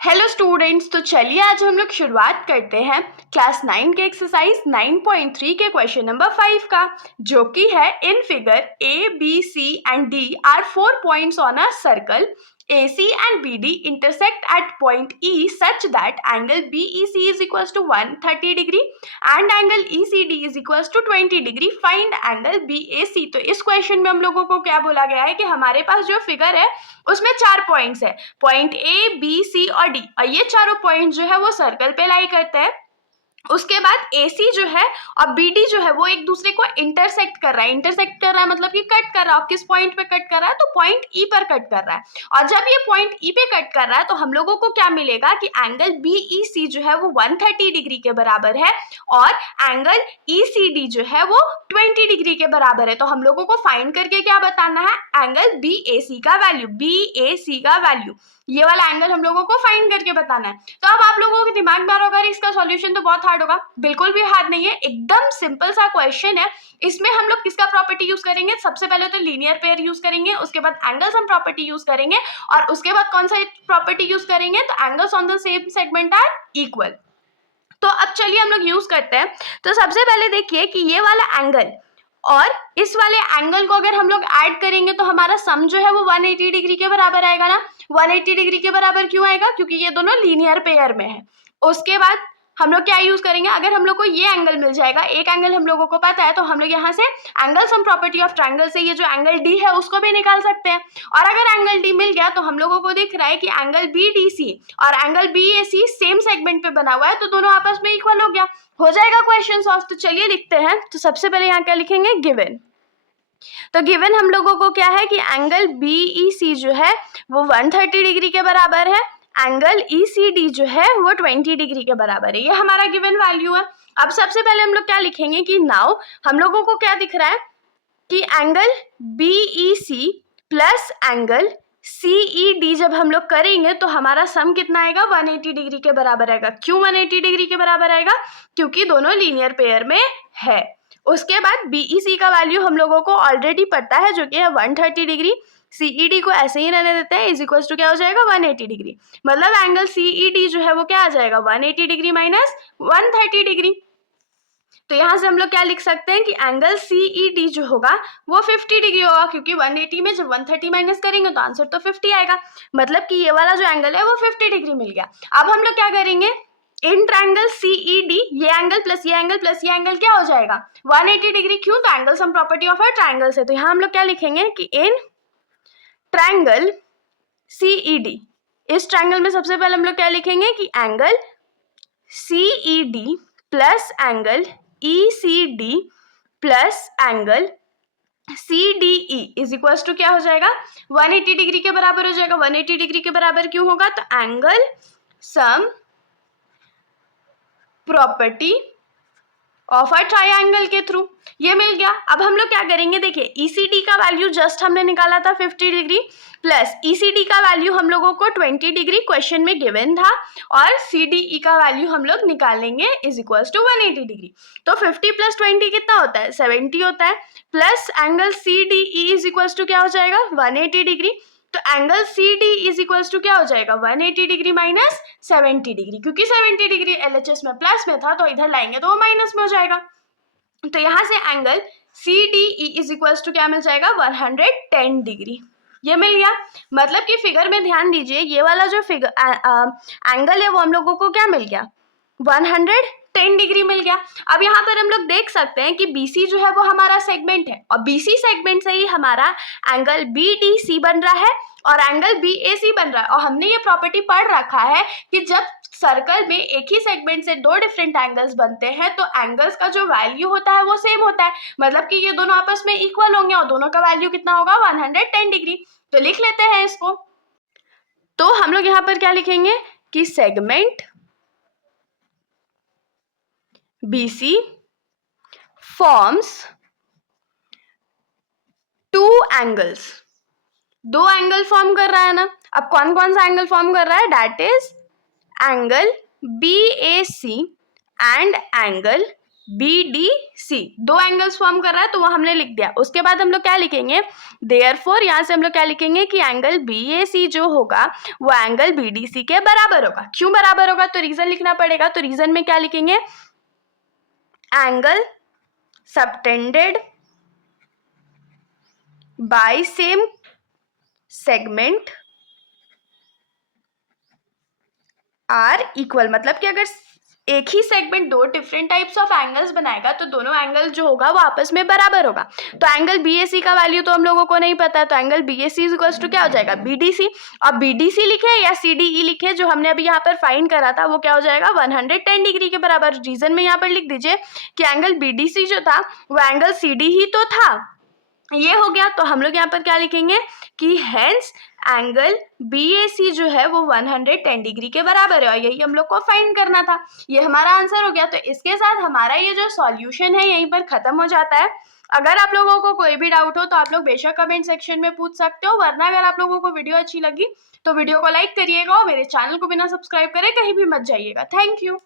Hello students, तो चलिए आज हम लोग शुरुआत करते हैं क्लास 9 के एक्सरसाइज 9.3 के क्वेश्चन नंबर 5 का, जो कि है in figure A B C and D are 4 points on a circle AC and BD intersect at point E such that angle BEC is equals to 130 degree and angle ECD is equals to 20 degree. Find angle BAC. तो इस question में हम लोगों को क्या बोला गया है कि हमारे पास जो फिगर है उसमें 4 पॉइंट्स है, पॉइंट A, B, C और D, और ये चारों पॉइंट जो है वो सर्कल पे लाई करते हैं। उसके बाद AC जो है और BD जो है वो एक दूसरे को इंटरसेक्ट कर रहा है। इंटरसेक्ट कर रहा है मतलब कि कट कर रहा है। किस पॉइंट पे कट कर रहा है? तो पॉइंट E पर कट कर रहा है। और जब ये पॉइंट E पे कट कर रहा है तो हम लोगों को क्या मिलेगा कि एंगल BEC जो है वो 130 डिग्री के बराबर है और एंगल ECD जो है वो 20 डिग्री के बराबर है। तो हम लोगों को फाइंड करके क्या बताना है? एंगल BAC का वैल्यू, BAC का वैल्यू, ये वाला एंगल हम लोगों को फाइंड करके बताना है। तो अब आप लोगों के दिमाग में आ रहा होगा इसका सॉल्यूशन तो बहुत हार्ड होगा। बिल्कुल भी हार्ड नहीं है, एकदम सिंपल सा क्वेश्चन है। इसमें हम लोग किसका प्रॉपर्टी यूज करेंगे? सबसे पहले तो लीनियर पेयर यूज करेंगे, उसके बाद एंगल सम प्रॉपर्टी यूज करेंगे और उसके बाद कौन सा प्रॉपर्टी यूज करेंगे? तो angles on the same segment are equal. तो अब चलिए हम लोग यूज करते हैं। तो सबसे पहले देखिए कि ये वाला एंगल और इस वाले एंगल को अगर हम लोग ऐड करेंगे तो हमारा सम जो है वो 180 डिग्री के बराबर आएगा ना। 180 डिग्री के बराबर क्यों आएगा? क्योंकि ये दोनों लीनियर पेयर में है। उसके बाद हम लोग क्या यूज करेंगे? अगर हम लोग को ये एंगल मिल जाएगा, एक एंगल हम लोगों को पता है, तो हम लोग यहाँ से angle sum property of triangle से ये जो एंगल डी है उसको भी निकाल सकते हैं। और अगर एंगल डी मिल गया तो हम लोगों को दिख रहा है कि एंगल BDC और एंगल BAC सेम सेगमेंट पे बना हुआ है, तो दोनों आपस में इक्वल हो गया। हो जाएगा क्वेश्चन सॉल्व। तो चलिए लिखते हैं। तो सबसे पहले यहाँ क्या लिखेंगे? गिवन। तो गिवन हम लोगों को क्या है कि एंगल BEC जो है वो 130 डिग्री के बराबर है, एंगल ECD जो है वो 20 डिग्री के बराबर है। ये हमारा गिवन वैल्यू है। अब सबसे पहले हम लोग क्या लिखेंगे कि नाउ हम लोगों को क्या दिख रहा है कि angle BEC plus angle CED जब हम लोग करेंगे तो हमारा सम कितना आएगा? 180 डिग्री के बराबर आएगा। क्यों 180 डिग्री के बराबर आएगा? क्योंकि दोनों लीनियर पेयर में है। उसके बाद BEC का वैल्यू हम लोगों को ऑलरेडी पता है, जो कि है 130 डिग्री। CED को ऐसे ही रहने देते हैं, इज इक्वल टू क्या हो जाएगा? 180 डिग्री। मतलब एंगल CED जो है वो क्या आ जाएगा? 180 डिग्री माइनस 130 डिग्री। तो यहाँ से हम लोग क्या लिख सकते हैं कि एंगल CED जो होगा वो 50 डिग्री होगा, क्योंकि 180 में जब 130 माइनस करेंगे तो आंसर तो 50 आएगा। मतलब कि ये वाला जो एंगल है वो 50 डिग्री मिल गया। अब हम लोग क्या करेंगे? इन ट्रायंगल CED ये एंगल प्लस ये एंगल प्लस ये एंगल क्या हो जाएगा? 180 डिग्री। क्यों? तो angle sum property of a triangle से। तो यहाँ हम लोग क्या लिखेंगे कि इन ट्रायंगल CED, इस ट्रायंगल में सबसे पहले हम लोग क्या लिखेंगे कि angle CED plus angle ECD plus angle CDE is equal to क्या हो जाएगा? 180 डिग्री के बराबर हो जाएगा। 180 डिग्री के बराबर क्यों होगा? तो angle sum property of a triangle के थ्रू ये मिल गया। अब हम लोग क्या करेंगे? देखिए ECD का वैल्यू जस्ट हमने निकाला था 50 डिग्री, प्लस ECD का वैल्यू हम लोगों को 20 डिग्री क्वेश्चन में गिवन था, और CDE का वैल्यू हम लोग निकालेंगे इज इक्वल टू 180 डिग्री। तो 50 प्लस 20 कितना होता है? 70 होता है, plus angle CDE is equal to क्या हो जाएगा? 180 डिग्री। तो angle CD is equal to क्या हो जाएगा? 180 डिग्री माइनस 70 डिग्री, क्योंकि 70 डिग्री LHS में प्लस में था तो इधर लाएंगे तो वो माइनस में हो जाएगा। तो यहाँ से angle CDE is equal to क्या मिल जाएगा? 110 डिग्री। ये मिल गया। मतलब कि फिगर में ध्यान दीजिए, ये वाला जो फिगर एंगल है वो हम लोगों को क्या मिल गया? 110 डिग्री मिल गया। अब यहाँ पर हम लोग देख सकते हैं कि BC जो है वो हमारा सेगमेंट है, और BC सेगमेंट से ही हमारा एंगल BDC बन रहा है और एंगल BAC बन रहा है। और हमने ये प्रॉपर्टी पढ़ रखा है कि जब सर्कल में एक ही सेगमेंट से दो डिफरेंट एंगल्स बनते हैं तो एंगल्स का जो वैल्यू होता है वो सेम होता है। मतलब कि ये दोनों आपस में इक्वल होंगे और दोनों का वैल्यू कितना होगा? 110 डिग्री। तो लिख लेते हैं इसको। तो हम लोग यहाँ पर क्या लिखेंगे कि segment BC forms two angles. दो एंगल फॉर्म कर रहा है ना। अब कौन कौन सा एंगल फॉर्म कर रहा है? That is angle BAC and angle BDC, दो एंगल्स फॉर्म कर रहा है तो वो हमने लिख दिया। उसके बाद हम लोग क्या लिखेंगे, देयरफॉर यहाँ से हम लोग क्या लिखेंगे कि एंगल BAC जो होगा वो एंगल BDC के बराबर होगा। क्यों बराबर होगा, तो रीजन लिखना पड़ेगा। तो रीजन में क्या लिखेंगे, angle subtended by same segment are equal, मतलब कि अगर एक ही सेगमेंट दो डिफरेंट टाइप्स ऑफ एंगल्स बनाएगा तो दोनों एंगल जो होगा वो आपस में बराबर होगा। तो एंगल BAC का वैल्यू तो हम लोगों को नहीं पता है, तो angle BAC is equals to क्या हो जाएगा, BDC। अब BDC लिखे या CDE लिखे, जो हमने अभी यहाँ पर फाइंड करा था वो क्या हो जाएगा 110 डिग्री के बराबर। रीजन में यहाँ पर लिख दीजिए कि एंगल BDC जो था वो एंगल CD ही तो था। ये हो गया। तो हम लोग यहाँ पर क्या लिखेंगे कि हेंस एंगल BAC जो है वो 110 डिग्री के बराबर है, और यही हम लोग को फाइंड करना था। ये हमारा आंसर हो गया। तो इसके साथ हमारा ये जो सॉल्यूशन है यहीं पर खत्म हो जाता है। अगर आप लोगों को कोई भी डाउट हो तो आप लोग बेशक कमेंट सेक्शन में पूछ सकते हो, वरना अगर आप लोगों को वीडियो अच्छी लगी तो वीडियो को लाइक करिएगा और मेरे चैनल को बिना सब्सक्राइब करे कहीं भी मत जाइएगा। Thank you.